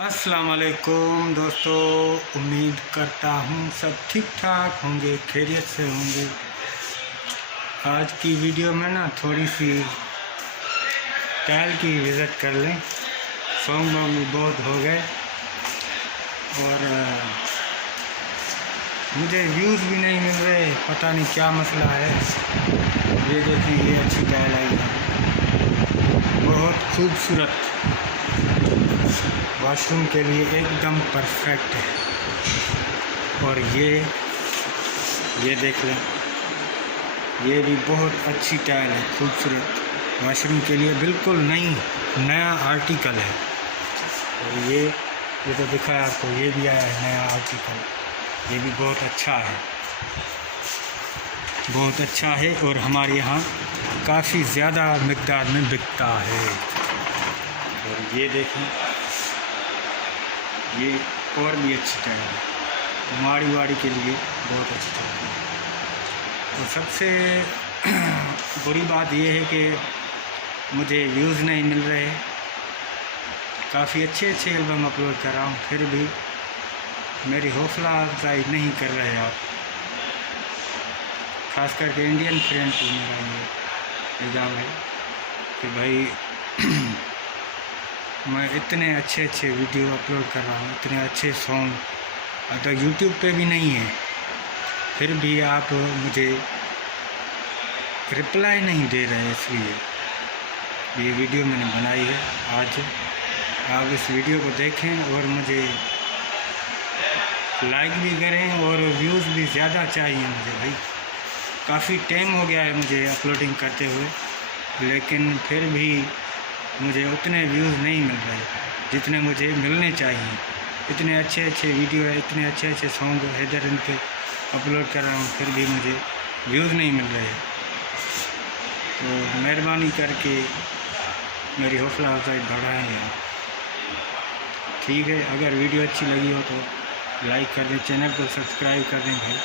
अस्सलाम वालेकुम दोस्तों, उम्मीद करता हूँ सब ठीक ठाक होंगे, खैरियत से होंगे। आज की वीडियो में ना थोड़ी सी टाइल की विज़िट कर लें। सॉन्ग भी बहुत हो गए और मुझे व्यूज़ भी नहीं मिल रहे, पता नहीं क्या मसला है। ये देखिए, ये अच्छी टाइल आई है, बहुत खूबसूरत, वॉशरूम के लिए एकदम परफेक्ट है। और ये देख लें, ये भी बहुत अच्छी टाइल है, खूबसूरत, वॉशरूम के लिए बिल्कुल नया आर्टिकल है। और ये तो दिखा है आपको, ये भी आया है नया आर्टिकल, ये भी बहुत अच्छा है, बहुत अच्छा है और हमारे यहाँ काफ़ी ज़्यादा मिक़दार में बिकता है। और ये देखें, ये और भी अच्छी टाइल है, माड़ी के लिए बहुत अच्छी टाइल है। और सबसे बुरी बात ये है कि मुझे व्यूज़ नहीं मिल रहे। काफ़ी अच्छे एल्बम अपलोड कर रहा हूँ, फिर भी मेरी हौसला अफजाई नहीं कर रहे आप, ख़ास करके इंडियन फ्रेंड को मेरा ये इल्ज़ाम है कि भाई मैं इतने अच्छे वीडियो अपलोड कर रहा हूँ, इतने अच्छे सॉन्ग अगर यूट्यूब पे भी नहीं है, फिर भी आप मुझे रिप्लाई नहीं दे रहे। इसलिए ये वीडियो मैंने बनाई है आज। आप इस वीडियो को देखें और मुझे लाइक भी करें और व्यूज़ भी ज़्यादा चाहिए मुझे भाई। काफ़ी टाइम हो गया है मुझे अपलोडिंग करते हुए, लेकिन फिर भी मुझे उतने व्यूज़ नहीं मिल रहे जितने मुझे मिलने चाहिए। इतने अच्छे वीडियो है, इतने अच्छे सॉन्ग इधर इन पे अपलोड कर रहा हूँ, फिर भी मुझे व्यूज़ नहीं मिल रहे। तो मेहरबानी करके मेरी हौसला अफजाई बढ़ाएं। ठीक है, अगर वीडियो अच्छी लगी हो तो लाइक कर दें, चैनल को सब्सक्राइब कर दें भाई।